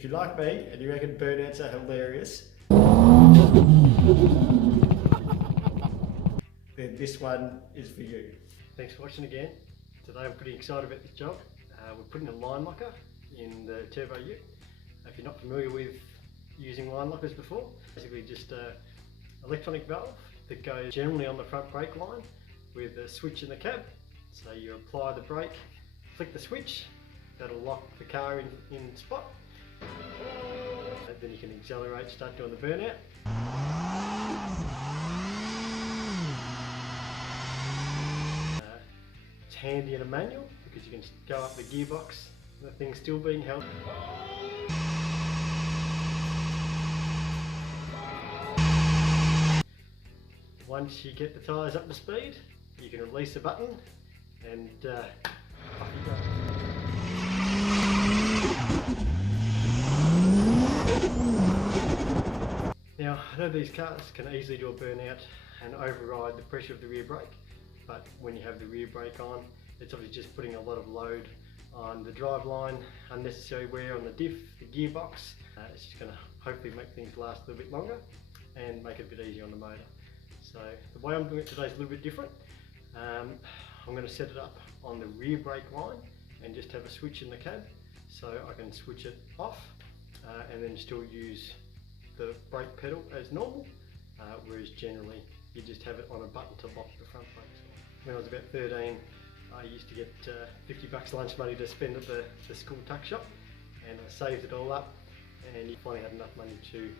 If you like me and you reckon burnouts are hilarious, then this one is for you. Thanks for watching again. Today I'm pretty excited about this job. We're putting a line locker in the turbo ute. If you're not familiar with using line lockers before, basically just an electronic valve that goes generally on the front brake line with a switch in the cab. So you apply the brake, flick the switch, that'll lock the car in spot. And then you can accelerate, start doing the burnout. It's handy in a manual because you can go up the gearbox and the thing's still being held. Once you get the tyres up to speed, you can release the button and off you go. Now, I know these cars can easily do a burnout and override the pressure of the rear brake, but when you have the rear brake on, it's obviously just putting a lot of load on the driveline, unnecessary wear on the diff, the gearbox. It's just going to hopefully make things last a little bit longer and make it a bit easier on the motor. So the way I'm doing it today is a little bit different. I'm going to set it up on the rear brake line and just have a switch in the cab so I can switch it off and then still use the brake pedal as normal, whereas generally you just have it on a button to lock the front brakes on. When I was about 13, I used to get $50 lunch money to spend at the school tuck shop, and I saved it all up, and finally had enough money to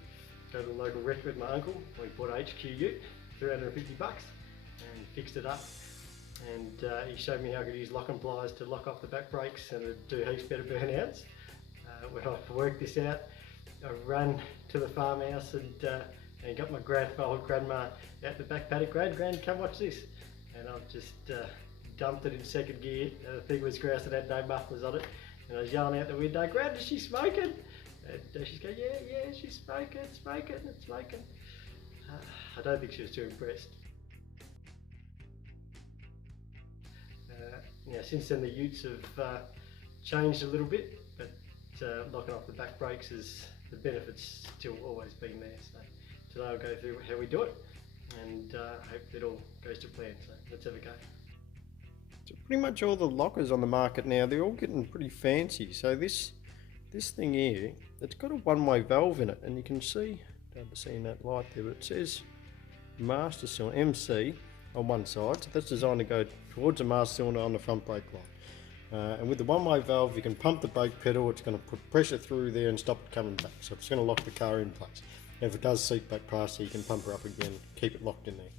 go to the local wreck with my uncle. We bought a HQ ute, $350, and fixed it up, and he showed me how I could use lock and pliers to lock off the back brakes and it'd do heaps better burnouts. When I worked this out, I ran to the farmhouse and got my old grandma out the back paddock. Grand, come watch this. And I've just dumped it in second gear. The thing was grouse, it had no mufflers on it. And I was yelling out the window, Grand, is she smoking? And she's going, yeah, she's smoking. I don't think she was too impressed. Now since then the utes have changed a little bit, but locking off the back brakes is the benefit's still always been there. So today I'll go through how we do it, and hope it all goes to plan. So let's have a go. So pretty much all the lockers on the market now, they're all getting pretty fancy. So this thing here, it's got a one-way valve in it, and you can see, don't be seeing that light there, but it says master cylinder MC on one side, so that's designed to go towards the master cylinder on the front brake line. And with the one-way valve, you can pump the brake pedal. It's going to put pressure through there and stop it coming back, so it's going to lock the car in place. And if it does seep back past there, you can pump her up again, keep it locked in there.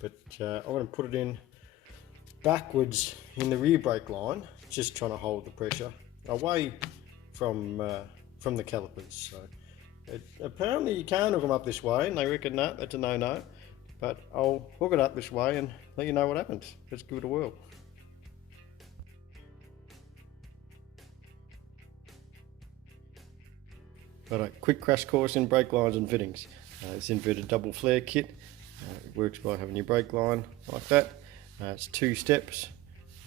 But I'm going to put it in backwards in the rear brake line, just trying to hold the pressure away from the calipers. So apparently you can't hook them up this way, and they reckon that's a no-no. But I'll hook it up this way and let you know what happens. Let's give it a whirl. Alright, quick crash course in brake lines and fittings. This inverted double flare kit. It works by having your brake line like that. It's 2 steps,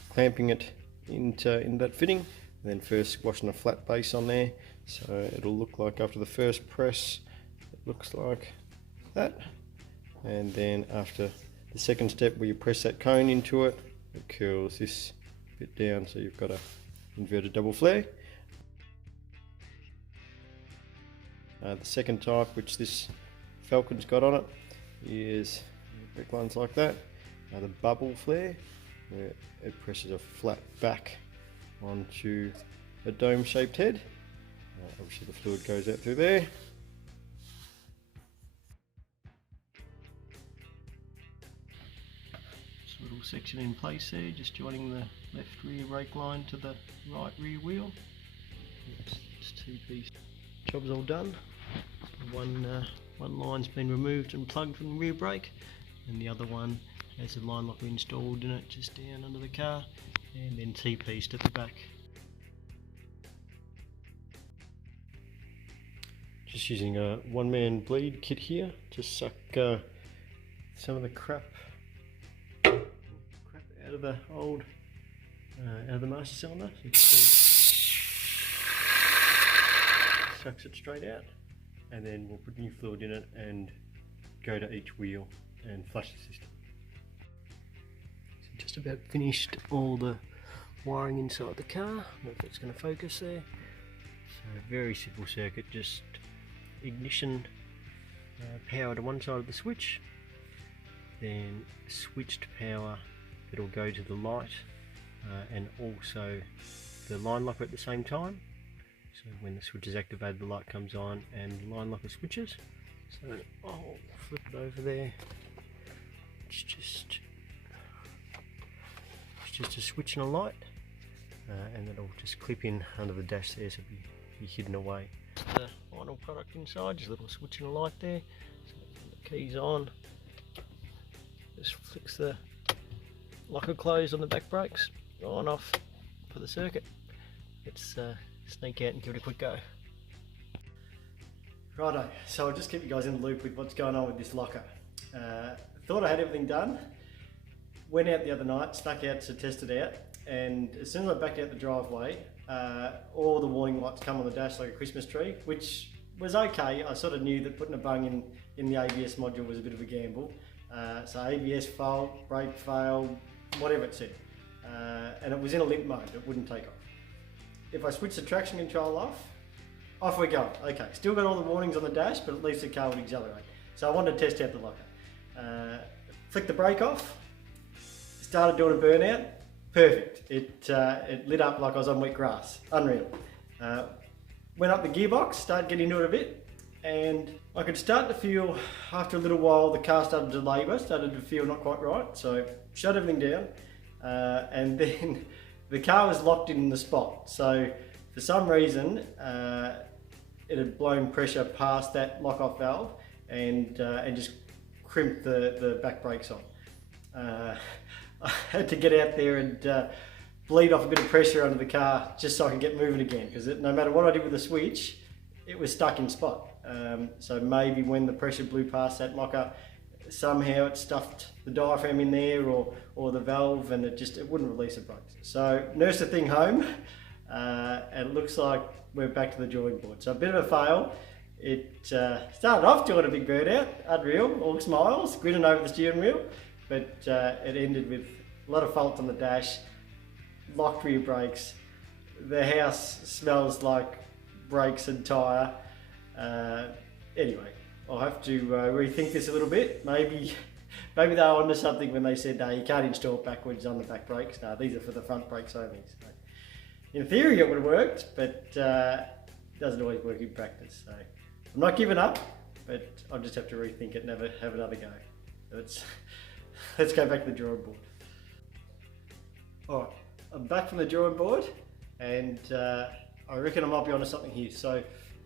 clamping it into that fitting, and then first squashing a flat base on there. So it'll look like after the first press, it looks like that. And then after the second step where you press that cone into it, it curls this bit down, so you've got a inverted double flare. The second type, which this Falcon's got on it, is brake lines like that. The bubble flare, where it presses a flat back onto a dome shaped head. Obviously the fluid goes out through there. Little section in place there, just joining the left rear brake line to the right rear wheel. It's 2-piece. Job's all done. One line's been removed and plugged from the rear brake, and the other one has a line locker installed in it just down under the car, and then T-pieced at the back. Just using a one-man bleed kit here to suck some of the crap out of the old out of the master cylinder. So you can see sucks it straight out, and then we'll put new fluid in it and go to each wheel and flush the system. So just about finished all the wiring inside the car. I don't know if it's going to focus there. So very simple circuit, just ignition power to one side of the switch, then switched power that'll go to the light and also the line locker at the same time. So when the switch is activated, the light comes on and the line locker switches. So I'll flip it over there. It's just a switch and a light, and it'll just clip in under the dash there, so it'll be hidden away. The final product inside, just a little switch and a light there. So the keys on, just flicks the locker closed on the back brakes, on off for the circuit. Let's sneak out and give it a quick go. Righto, so I'll just keep you guys in the loop with what's going on with this locker. Thought I had everything done, went out the other night, snuck out to test it out, and as soon as I backed out the driveway, all the warning lights come on the dash like a Christmas tree, which was okay. I sort of knew that putting a bung in the ABS module was a bit of a gamble. So ABS fault, brake fail, whatever it said. And it was in a limp mode, it wouldn't take off. If I switch the traction control off we go. Okay, still got all the warnings on the dash, but at least the car would accelerate. So I wanted to test out the locker. Flicked the brake off, started doing a burnout, perfect. It lit up like I was on wet grass, unreal. Went up the gearbox, started getting into it a bit, and I could start to feel, after a little while, the car started to labour, started to feel not quite right, so shut everything down, and then the car was locked in the spot. So for some reason, it had blown pressure past that lock-off valve and just crimped the back brakes on. I had to get out there and bleed off a bit of pressure under the car just so I could get moving again, because no matter what I did with the switch, it was stuck in spot. So maybe when the pressure blew past that locker, somehow it stuffed the diaphragm in there or the valve, and it wouldn't release the brakes. So nursed the thing home, and it looks like we're back to the drawing board. So a bit of a fail. It started off doing a big burnout, unreal, all smiles, grinning over the steering wheel, but it ended with a lot of faults on the dash, locked rear brakes. The house smells like brakes and tyre. Anyway, I'll have to rethink this a little bit. Maybe they were onto something when they said, no, you can't install backwards on the back brakes. No, these are for the front brakes only. So in theory it would have worked, but it doesn't always work in practice. So I'm not giving up, but I'll just have to rethink it and have another go. Let's go back to the drawing board. Alright, I'm back from the drawing board, and I reckon I might be onto something here. So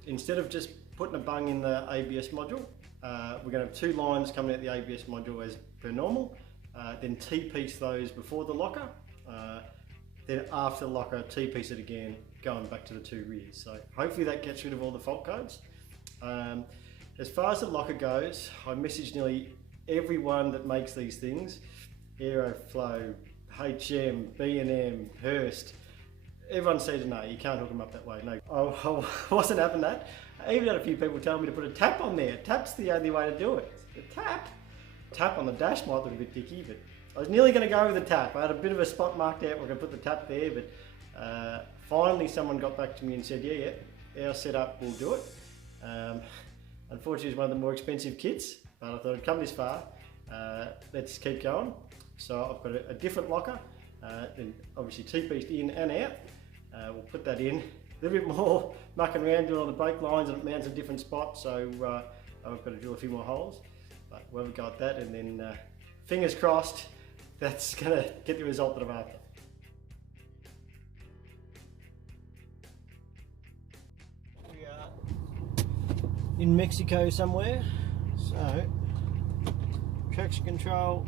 instead of just putting a bung in the ABS module, we're going to have two lines coming out the ABS module as per normal, then T-piece those before the locker, then after the locker T-piece it again, going back to the two rears. So hopefully that gets rid of all the fault codes. As far as the locker goes, I messaged nearly everyone that makes these things, Aeroflow, HM, B&M, Hurst. Everyone said no, you can't hook them up that way. No, I wasn't having that. I even had a few people tell me to put a tap on there. Tap's the only way to do it. The tap on the dash might look a bit dicky, but I was nearly going to go with the tap. I had a bit of a spot marked out where I could put the tap there, but finally someone got back to me and said, yeah, our setup will do it. Unfortunately, it's one of the more expensive kits, but I thought I'd come this far. Let's keep going. So I've got a different locker, then obviously T-pieced in and out. We'll put that in. A little bit more mucking around doing all the brake lines, and it mounts in different spots, so I've got to drill a few more holes. But we've got that, and then fingers crossed, that's going to get the result that I'm after. We are in Mexico somewhere, so traction control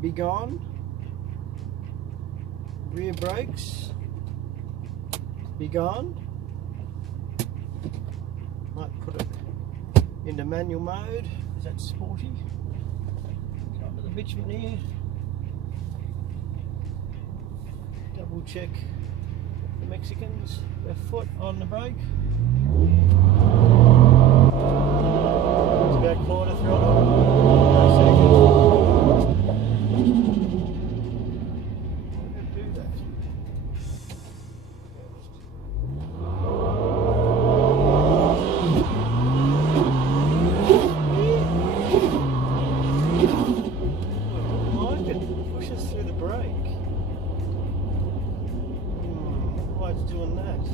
be gone, rear brakes be gone. Might put it into manual mode, is that sporty? Get onto the bitumen here, double check the Mexicans, left foot on the brake, It's about quarter throttle. No seconds. Do that. Pushes through the brake. Why it's doing that?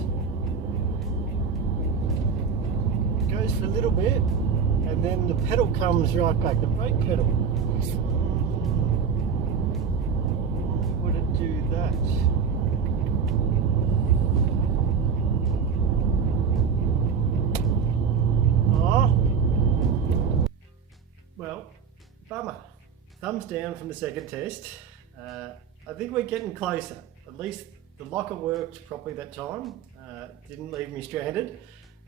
It goes for a little bit, and then the pedal comes right back. The brake pedal. Why would it do that? Oh, well, bummer. Thumbs down from the second test. I think we're getting closer. At least the locker worked properly that time. Didn't leave me stranded.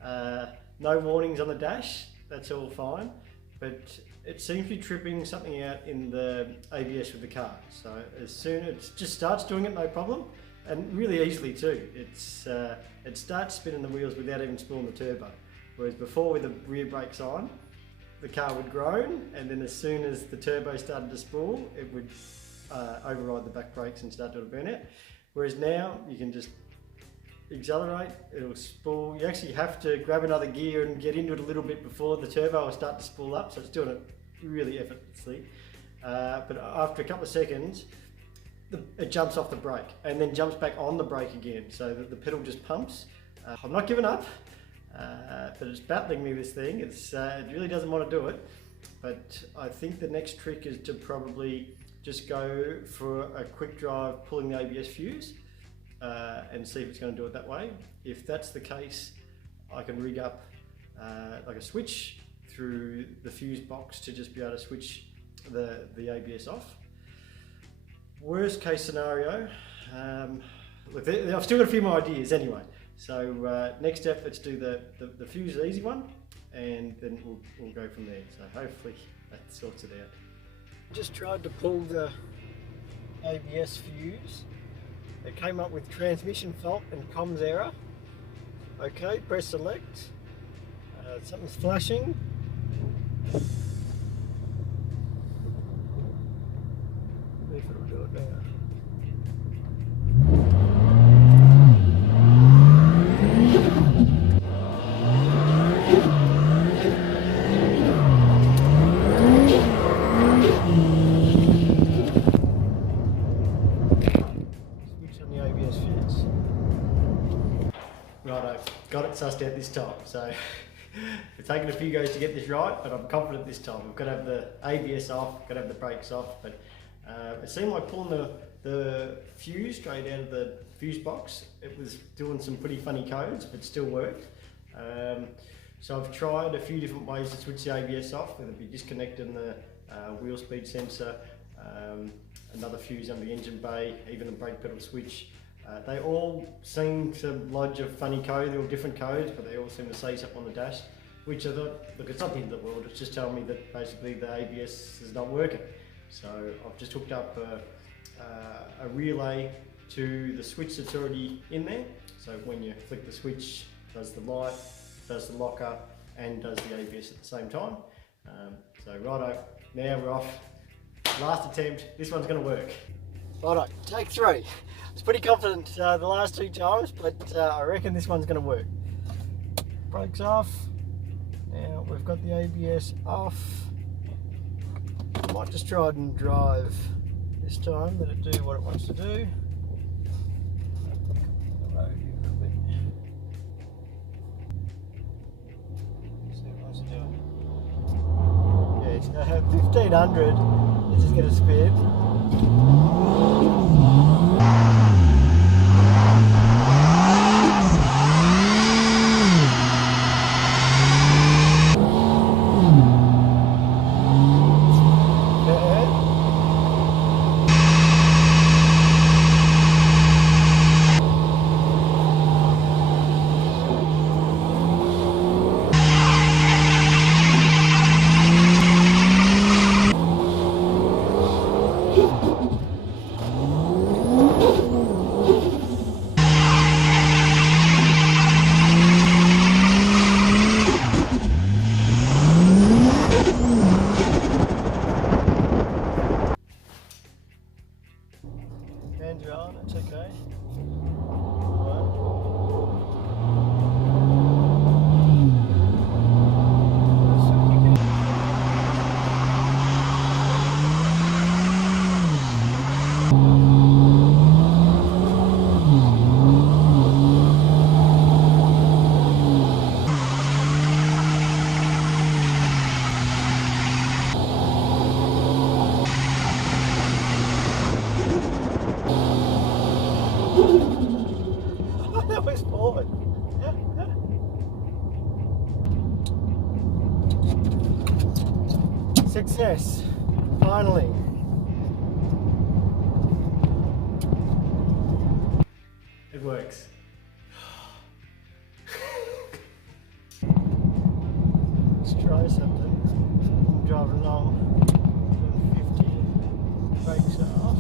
No warnings on the dash. That's all fine. But it seems to be tripping something out in the ABS with the car. So as soon it just starts doing it, no problem, and really easily too. It starts spinning the wheels without even spooling the turbo. Whereas before, with the rear brakes on, the car would groan, and then as soon as the turbo started to spool, it would override the back brakes and start doing a burnout. Whereas now, you can just accelerate, it'll spool. You actually have to grab another gear and get into it a little bit before the turbo will start to spool up, so it's doing it really effortlessly. But after a couple of seconds, it jumps off the brake and then jumps back on the brake again, so that the pedal just pumps. I'm not giving up. But it's battling me, this thing. It really doesn't want to do it. But I think the next trick is to probably just go for a quick drive pulling the ABS fuse and see if it's going to do it that way. If that's the case, I can rig up like a switch through the fuse box to just be able to switch the ABS off. Worst case scenario, look, I've still got a few more ideas anyway. So next step, let's do the fuse, the easy one, and then we'll go from there. So hopefully that sorts it out. Just tried to pull the ABS fuse. It came up with transmission fault and comms error. Okay, press select. Something's flashing. See if it'll do it now. Righto, got it sussed out this time. So it's taken a few goes to get this right, but I'm confident this time. We've got to have the ABS off, got to have the brakes off, but it seemed like pulling the fuse straight out of the fuse box. It was doing some pretty funny codes, but still worked. So I've tried a few different ways to switch the ABS off, whether it be disconnecting the wheel speed sensor, another fuse under the engine bay, even a brake pedal switch. They all seem to lodge a funny code. They're all different codes, but they all seem to say something on the dash, which I thought, look, it's not the end of the world. It's just telling me that basically the ABS is not working. So I've just hooked up a relay to the switch that's already in there. So when you flick the switch, it does the light, does the locker, and does the ABS at the same time. So righto, now we're off. Last attempt. This one's going to work. Righto, take 3. I was pretty confident the last 2 times, but I reckon this one's going to work. Brakes off. Now we've got the ABS off. I might just try and drive this time, let it do what it wants to do. Yeah, it's going to have 1500. Let's just get a spin. Success, finally. It works. Let's try something. I'm driving along, 50, brakes are off.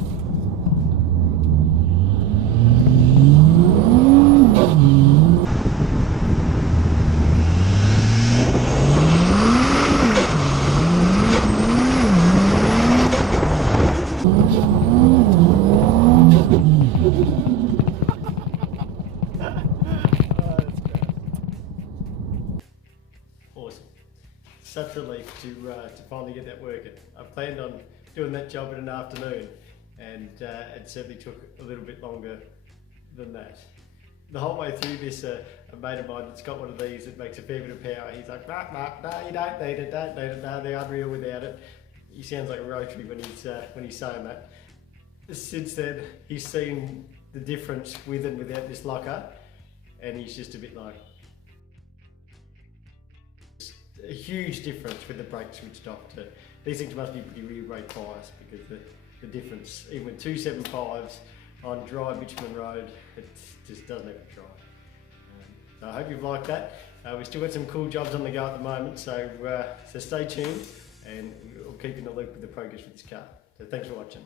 Awesome. Such a relief to finally get that working. I planned on doing that job in an afternoon, and it certainly took a little bit longer than that. The whole way through this, a mate of mine that's got one of these that makes a fair bit of power, he's like, no, you don't need it, no, they're unreal without it. He sounds like a rotary when he's saying that. Since then, he's seen the difference with and without this locker, and he's just a bit like, a huge difference with the brake switched off. These things must be pretty rear brake biased, because the difference, even with 275s on dry bitumen road, it just doesn't even try. So I hope you've liked that. We've still got some cool jobs on the go at the moment, so stay tuned, and we'll keep you in the loop with the progress with this car. So thanks for watching.